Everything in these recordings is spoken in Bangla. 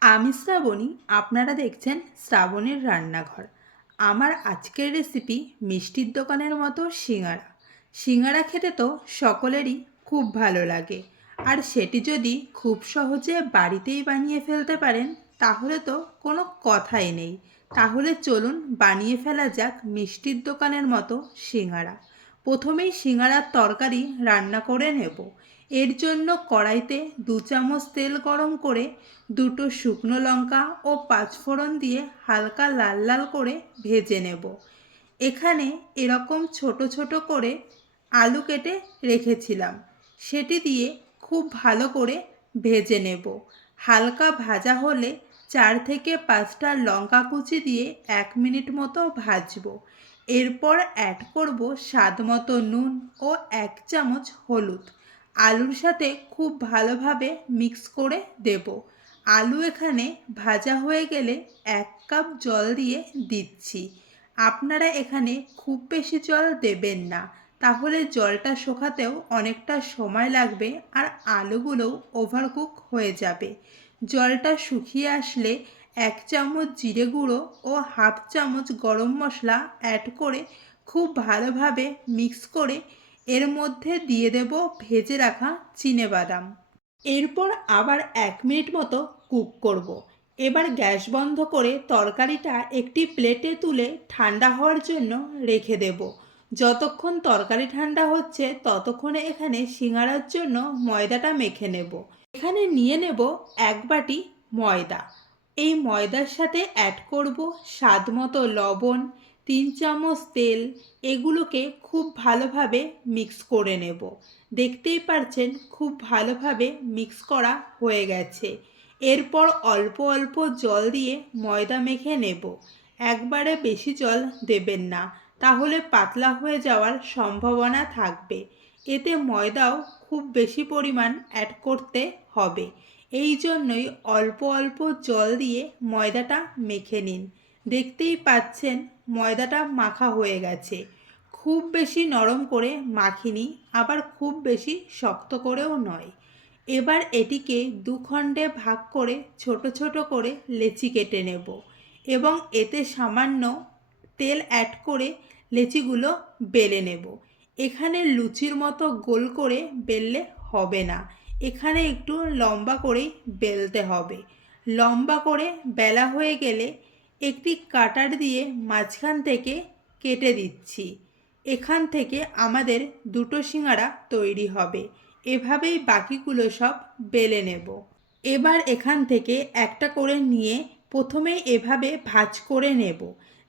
আমি শ্রাবণী, আপনারা দেখছেন শ্রাবণীর রান্নাঘর। আমার আজকের রেসিপি মিষ্টির দোকানের মতো সিঙ্গারা। সিঙ্গারা খেতে তো সকলেরই খুব ভালো লাগে। আর সেটি যদি খুব সহজে বাড়িতেই বানিয়ে ফেলতে পারেন, তাহলে তো কোনো কথাই নেই। তাহলে চলুন বানিয়ে ফেলা যাক মিষ্টির দোকানের মতো সিঙ্গারা। প্রথমেই সিঙ্গারার তরকারি রান্না করে নেব। এর জন্য কড়াইতে দু চামচ তেল গরম করে দুটো শুকনো লঙ্কা ও পাঁচফোড়ন দিয়ে হালকা লাল লাল করে ভেজে নেব। এখানে এরকম ছোট ছোট করে আলু কেটে রেখেছিলাম। সেটি দিয়ে খুব ভালো করে ভেজে নেব। হালকা ভাজা হলে চার থেকে পাঁচটা লঙ্কা কুচি দিয়ে এক মিনিট মতো ভাজবো। এরপর অ্যাড করব স্বাদ মতো নুন ও এক চামচ হলুদ। আলুর সাথে খুব ভালোভাবে মিক্স করে দেব। আলু এখানে ভাজা হয়ে গেলে এক কাপ জল দিয়ে দিচ্ছি। আপনারা এখানে খুব বেশি জল দেবেন না, তাহলে জলটা শোকাতেও অনেকটা সময় লাগবে আর আলুগুলোও ওভারকুক হয়ে যাবে। জলটা শুকিয়ে আসলে এক চামচ জিরে গুঁড়ো ও হাফ চামচ গরম মশলা অ্যাড করে খুব ভালোভাবে মিক্স করে এর মধ্যে দিয়ে দেব ভেজে রাখা বাদাম। এরপর আবার এক মিনিট মতো কুক করব। এবার গ্যাস বন্ধ করে তরকারিটা একটি প্লেটে তুলে ঠান্ডা হওয়ার জন্য রেখে দেব। যতক্ষণ তরকারি ঠান্ডা হচ্ছে, ততক্ষণে এখানে সিঙ্গারার জন্য ময়দাটা মেখে নেব। এখানে নিয়ে নেব এক বাটি ময়দা। এই ময়দার সাথে অ্যাড করব স্বাদ মতো লবণ, তিন চামচ তেল, এগুলোকে খুব ভালোভাবে মিক্স করে নেব। দেখতেই পারছেন খুব ভালোভাবে মিক্স করা হয়ে গেছে। এরপর অল্প অল্প জল দিয়ে ময়দা মেখে নেব। একবারে বেশি জল দেবেন না, তাহলে পাতলা হয়ে যাওয়ার সম্ভাবনা থাকবে। এতে ময়দাও খুব বেশি পরিমাণ অ্যাড করতে হবে। এই জন্যই অল্প অল্প জল দিয়ে ময়দাটা মেখে নিন। দেখতেই পাচ্ছেন ময়দাটা মাখা হয়ে গেছে। খুব বেশি নরম করে মাখিনি, আবার খুব বেশি শক্ত করেও নয়। এবার এটিকে দু খণ্ডে ভাগ করে ছোট ছোট করে লেচি কেটে নেব এবং এতে সামান্য তেল অ্যাড করে লেচিগুলো বেলে নেব। এখানে লুচির মতো গোল করে বেললে হবে না। এখানে একটু লম্বা করেই বেলতে হবে। লম্বা করে বেলা হয়ে গেলে একটি কাটার দিয়ে মাঝখান থেকে কেটে দিচ্ছি। এখান থেকে আমাদের দুটো সিঙ্গারা তৈরি হবে। এভাবেই বাকিগুলো সব বেলে নেব। এবার এখান থেকে একটা করে নিয়ে প্রথমে এভাবে ভাজ করে নেব।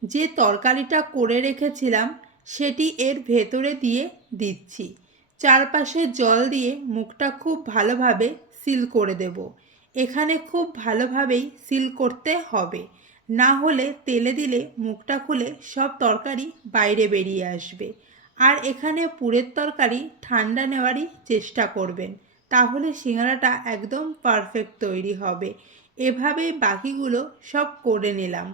যে তরকারিটা করে রেখেছিলাম সেটি এর ভেতরে দিয়ে দিচ্ছি। চারপাশে জল দিয়ে মুখটা খুব ভালোভাবে সিল করে দেব। এখানে খুব ভালোভাবেই সিল করতে হবে। না হলে তেলে দিলে মুখটা খুলে সব তরকারি বাইরে বেরিয়ে আসবে। আর এখানে পুরের তরকারি ঠান্ডা নেওয়ারই চেষ্টা করবেন। তাহলে সিঙ্গারাটা একদম পারফেক্ট তৈরি হবে। এভাবে বাকিগুলো সব করে নিলাম।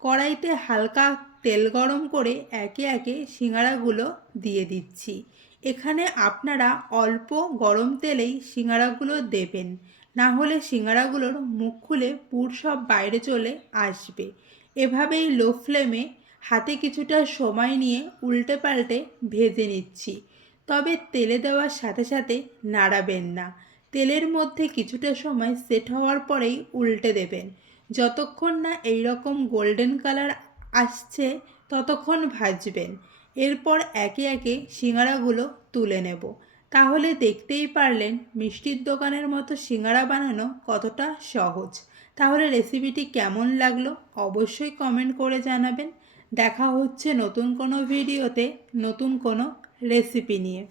কড়াইতে হালকা তেল গরম করে একে একে সিঙ্গারাগুলো দিয়ে দিচ্ছি। এখানে আপনারা অল্প গরম তেলেই সিঙ্গারাগুলো দেবেন। না হলে সিঙ্গারাগুলোর মুখ খুলে পুর সব বাইরে চলে আসবে। এভাবেই লো ফ্লেমে হাতে কিছুটা সময় নিয়ে উল্টে পাল্টে ভেজে নিচ্ছি। তবে তেলে দেওয়ার সাথে সাথে নাড়াবেন না। তেলের মধ্যে কিছুটা সময় সেট হওয়ার পরেই উল্টে দেবেন। যতক্ষণ না এই রকম গোল্ডেন কালার আসছে ততক্ষণ ভাজবেন। এরপর একে একে সিঙ্গারাগুলো তুলে নেব। তাহলে দেখতেই পারলেন মিষ্টির দোকানের মতো সিঙ্গারা বানানো কতটা সহজ। তাহলে রেসিপিটি কেমন লাগল অবশ্যই কমেন্ট করে জানাবেন। দেখা হচ্ছে নতুন কোনো ভিডিওতে নতুন কোনো রেসিপি নিয়ে।